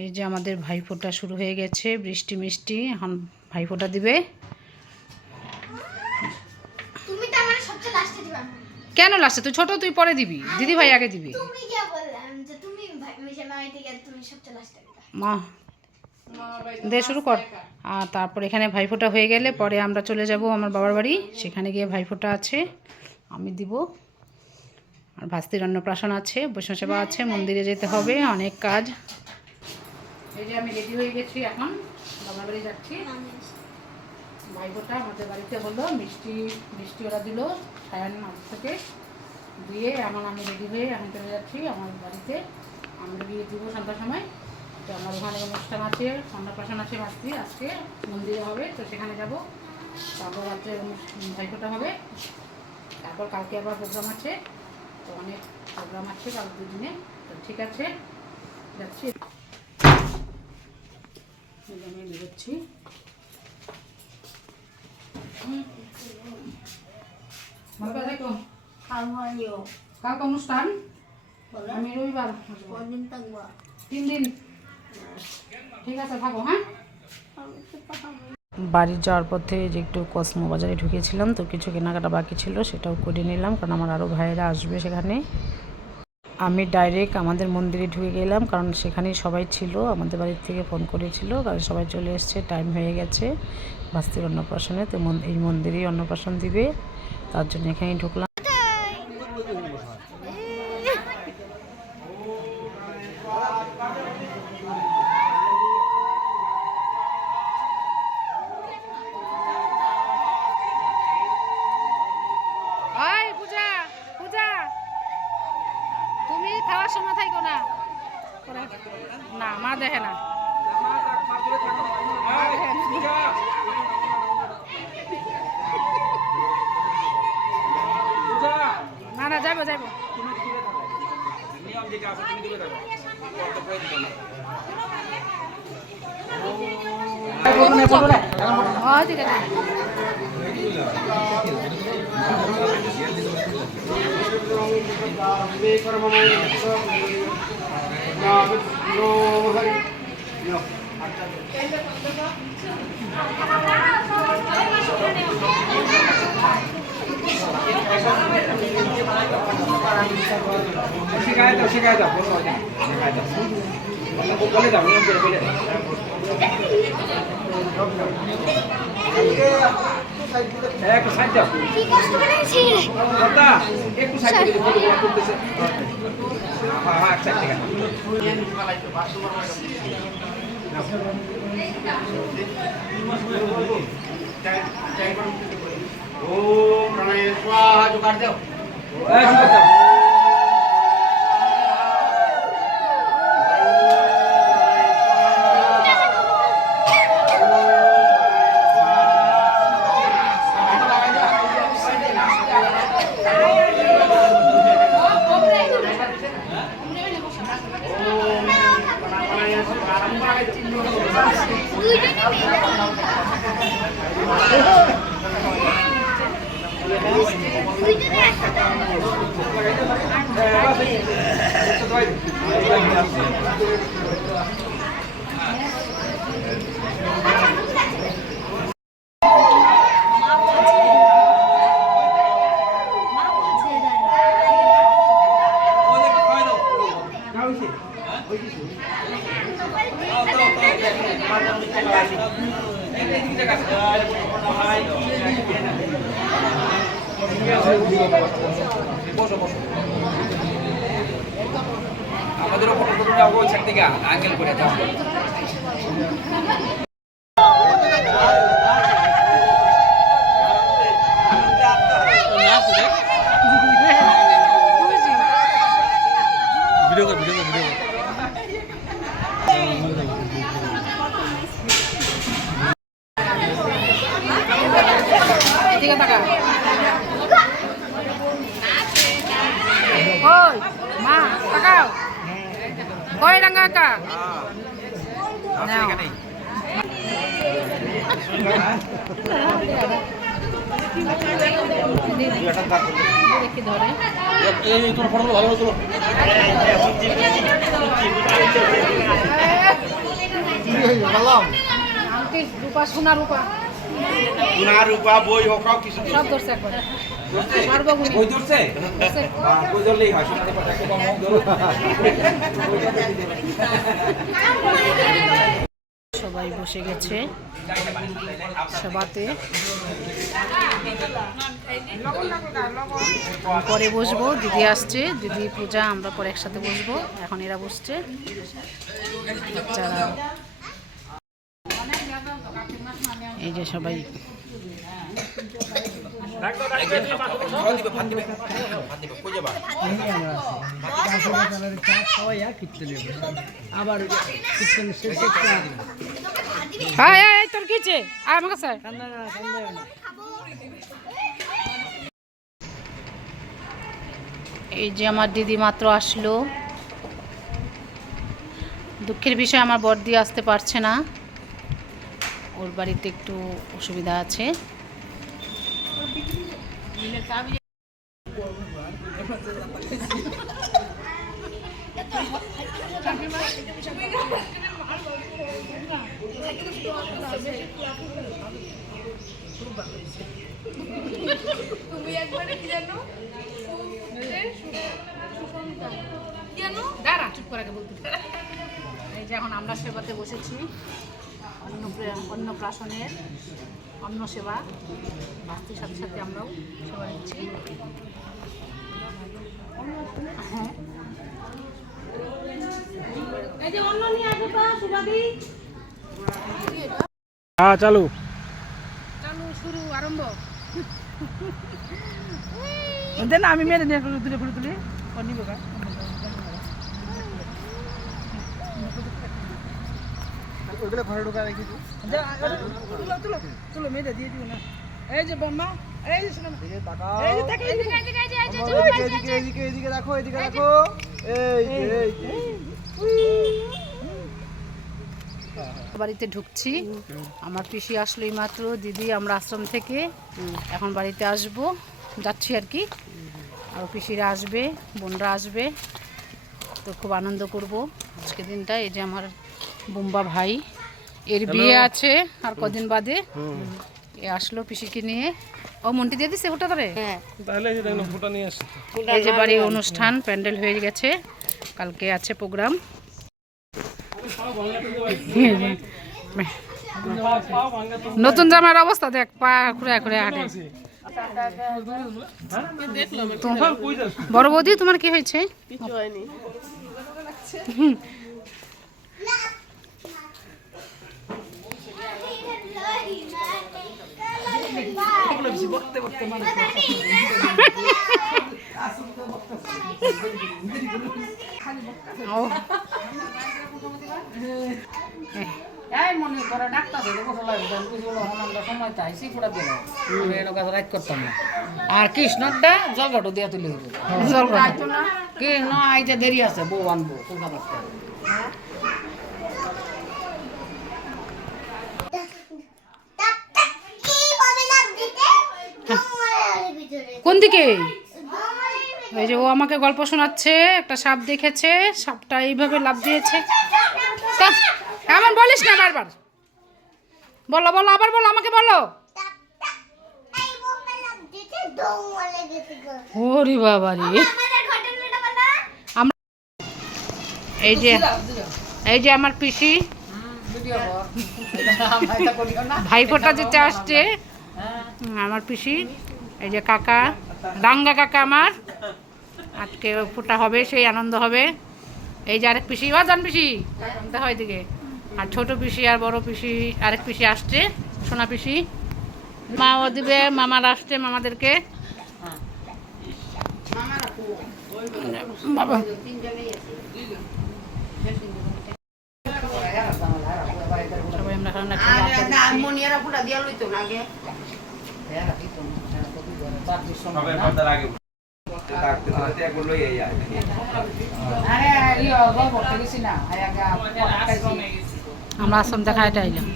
এই যে আমাদের ভাইফোঁটা শুরু হয়ে গেছে, বৃষ্টি মিষ্টি। এখন ভাইফোঁটা দিবে। তুমি তো আমার সবচেয়ে লাস্টে দিবা। কেন লাস্টে? তুই ছোট, তুই পরে দিবি। দিদি ভাই আগে দিবি। তুমি কি বললাম যে তুমি ভাই থেকে তুমি সবচেয়ে লাস্টে দিবা। মা দে শুরু কর। আর তারপর এখানে ভাইফোঁটা হয়ে গেলে পরে আমরা চলে যাব আমার বাবার বাড়ি। সেখানে গিয়ে ভাইফোঁটা আছে, আমি দিব। আর ভাস্তির অন্নপ্রাশন আছে, বৈষ্ণব সেবা আছে, মন্দিরে যেতে হবে, অনেক কাজ। এই যে আমি রেডি হয়ে গেছি, এখন বাবার বাড়ি যাচ্ছি। ভাইফোঁটা আমাদের বাড়িতে হলো, মিষ্টি ওরা দিল সায়ান থেকে দিয়ে। এখন আমি রেডি হয়ে এখন চলে যাচ্ছি আমার বাড়িতে। আমরা গিয়ে দিব সন্ধ্যার সময়। তো আমার ওখানে অনুষ্ঠান আছে, অন্নপ্রাশন আছে ভাস্তি, আজকে মন্দিরে হবে, তো সেখানে যাব। তারপর রাত্রে ভাইফোঁটা হবে। তারপর কালকে আবার প্রোগ্রাম আছে, তো অনেক প্রোগ্রাম আছে কাল দুদিনে। তো ঠিক আছে, যাচ্ছি। আমি বেরোচ্ছি। কালকে অনুষ্ঠান, আমি রবিবার 3 দিন। ঠিক আছে, থাকো। হ্যাঁ, বাড়ি যাওয়ার পথে যে একটু কসমো বাজারে ঢুকেছিলাম, তো কিছু কেনাকাটা বাকি ছিল, সেটাও করে নিলাম, কারণ আমার আরও ভাইয়েরা আসবে সেখানে। আমি ডাইরেক্ট আমাদের মন্দিরে ঢুকে গেলাম, কারণ সেখানেই সবাই ছিল। আমাদের বাড়ির থেকে ফোন করেছিল, কারণ সবাই চলে এসছে, টাইম হয়ে গেছে ভাস্তির অন্নপ্রাশনে। তো এই মন্দিরেই অন্নপ্রাশন দিবে, তার জন্য এখানেই ঢুকলাম। তুমি খাওয়ার সময় থাকো না, না মা দেখে না। না না, যাবো যাবো। ঠিক আছে। শিখাই দাও বলে দাও, নিয়ম করে বলে দাও। একটু সাইড দাও, একটু সাইড করে করতেছে। হ্যাঁ, এক সাইড থেকে ওম প্রাণায় স্বাহা জোগাড় দাও। আমাদেরও ফটো ফটো যাবো ওই সাইড থেকে আঙ্কেল করে যাও। ভিডিও কর এদিকে তাকা। ওই মা তাকাও, কই রাঙ্গা কা নাও। দেখি ধরে এই তোর ফটো ভালো করে তোলো। রূপা সোনা রূপা সোনা রূপা বই হোক কিছু সব ধরছে একবার ধরছে সর্বগুণী বই ধরছে বই ধরলেই হয় সোনা রূপা একটু কম হোক ধরো সবাই বসে গেছে সবাতে পরে বসবো দিদি আসছে দিদি পূজা আমরা পরে একসাথে বসবো এখন এরা বসছে বাচ্চারা এই যে সবাই তোর কিছে আমার কাছে এই যে আমার দিদি মাত্র আসলো দুঃখের বিষয় আমার বড়দি আসতে পারছে না ওর বাড়িতে একটু অসুবিধা আছে এই যে এখন আমরা সেবাতে বসেছি অন্নপ্রাশনের অন্ন সেবা ভাস্তির সাথে সাথে আমরাও সেবা নিচ্ছি হ্যাঁ চালু চালু শুরু আরম্ভ দেন আমি মেরে নিয়ে তুলে ফুলে তুলি নিব ওইগুলো ঘরে ঢোকা রেখে দিই তুলো তুলো তুলো মেরে দিয়ে দিও না এই যে বাম্মা এই যে শোনো এই যে তাকাও এই যে তাকাও এদিকে এদিকে এদিকে রাখো এদিকে রাখো এই বাড়িতে ঢুকছি আমার পিসি আসলো এই মাত্র দিদি আমরা আশ্রম থেকে এখন বাড়িতে আসব যাচ্ছি আর কি আর পিসিরা আসবে বোনরা আসবে তো খুব আনন্দ করব আজকে দিনটা এই যে আমার বুম্বা ভাই এর বিয়ে আছে আর কদিন বাদে এ আসলো পিসিকে নিয়ে ও মন্টি দিয়ে দিছে ওটা ধরে তাহলে এই যে দেখো ফটো নিয়ে আসছে এই যে বাড়ির অনুষ্ঠান প্যান্ডেল হয়ে গেছে কালকে আছে প্রোগ্রাম নতুন জামার অবস্থা দেখ পা খুঁড়ে খুঁড়ে হাঁটে বড় বৌদি তোমার কি হয়েছে মনে করে ডাক্তার সময় তাই সিপুরা দিল রাইট করতাম না আর কৃষ্ণটা জলঘাটও দিয়া তুলে দেবো কৃষ্ণ আইতে দেরি আছে বউ আনবো কলকাতা কোন দিকে এই যে ও আমাকে গল্প শোনাচ্ছে একটা সাপ দেখেছে সাপটা এইভাবে লাফ দিয়েছে এমন বলিস না বারবার বলো বলো আবার বলো আমাকে বলো ওরে বাবা রে আমরা এই যে আমার পিসি ভাইফোঁটা যেতে আসছে আমার পিসি এই যে কাকা দাঙ্গা কাকা আমার আজকে ফোঁটা হবে সেই আনন্দ হবে এই যে আরেক পিসি জান পিসি দেখো এদিকে আর ছোট পিসি আর বড় পিসি আরেক পিসি আসছে সোনা পিসি মাও দিবে মামারা আসছে মামাদেরকে বাবা সবাই আমরা আমরা আশ্রম দেখা এটা আইলাম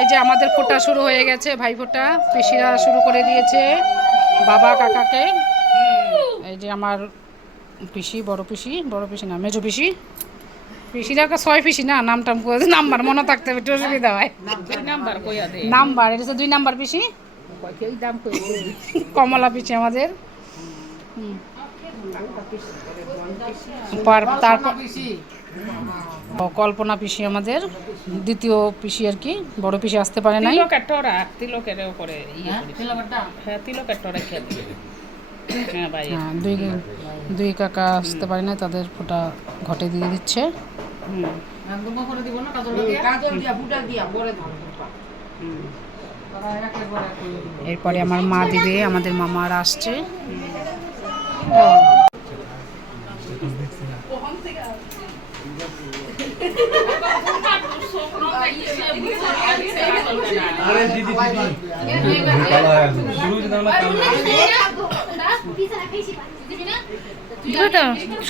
এই যে আমাদের ফোঁটা শুরু হয়ে গেছে, ভাই ফোঁটা পিসিরা শুরু করে দিয়েছে বাবা কাকাকে। এই যে আমার পিসি, বড় পিসি না মেজো পিসি, পিসিরা 6 পিসি না, নাম টাম করে নাম্বার মনে থাকতে হবে, একটু অসুবিধা হয়। নাম্বার কইয়া দে নাম্বার এটা হচ্ছে 2 নাম্বার পিসি, কই দাম কই কমলা পিসি আমাদের। তারপর বেশি কল্পনা পিসি আমাদের দ্বিতীয় পিসি আর কি, বড় পিসি আসতে পারে নাই। তিলকের উপরে ইয়ে করি হ্যাঁ তিলকের টরা খেয়ে দিই হ্যাঁ ভাই হ্যাঁ, দুই কাকা আসতে পারে নাই, তাদের ফোঁটা ঘটে দিয়ে দিচ্ছে। একদম করে দিব না কাজল দিয়া ফুটা দিয়া পরে দাও এরপরে আমার মা দিবে, আমাদের মামারা আসছে।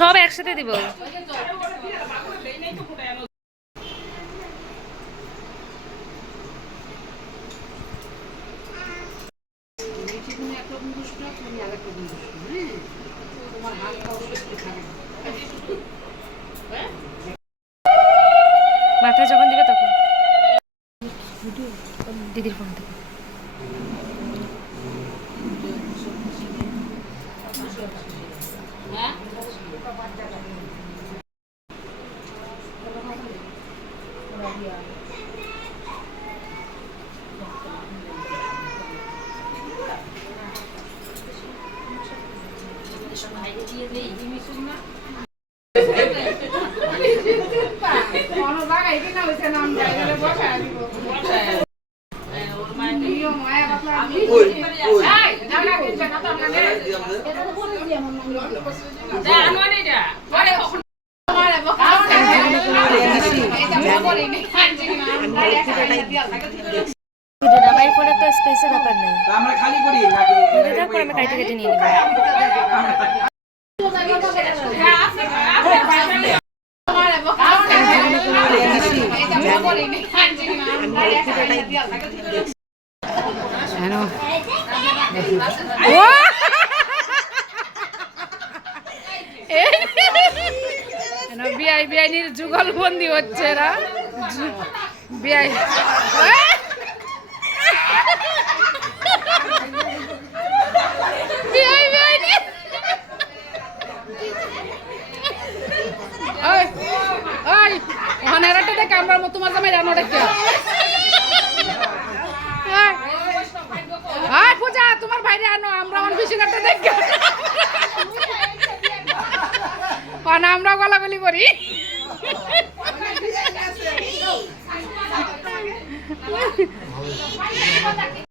সব একসাথে দিব। মাথায় যখন দিবে তখন দিদির ফোন থেকে আমরা খালি করি নাকি কেটে নিয়ে নেবো। বিআইনির যুগলবন্দি হচ্ছে এরা বিআই তোমার জামাই রান্না দেখতে পূজা তোমার বাইরে আনো, আমরা আমার বেশি কাটতে দেখি আমরা গলাগলি করি।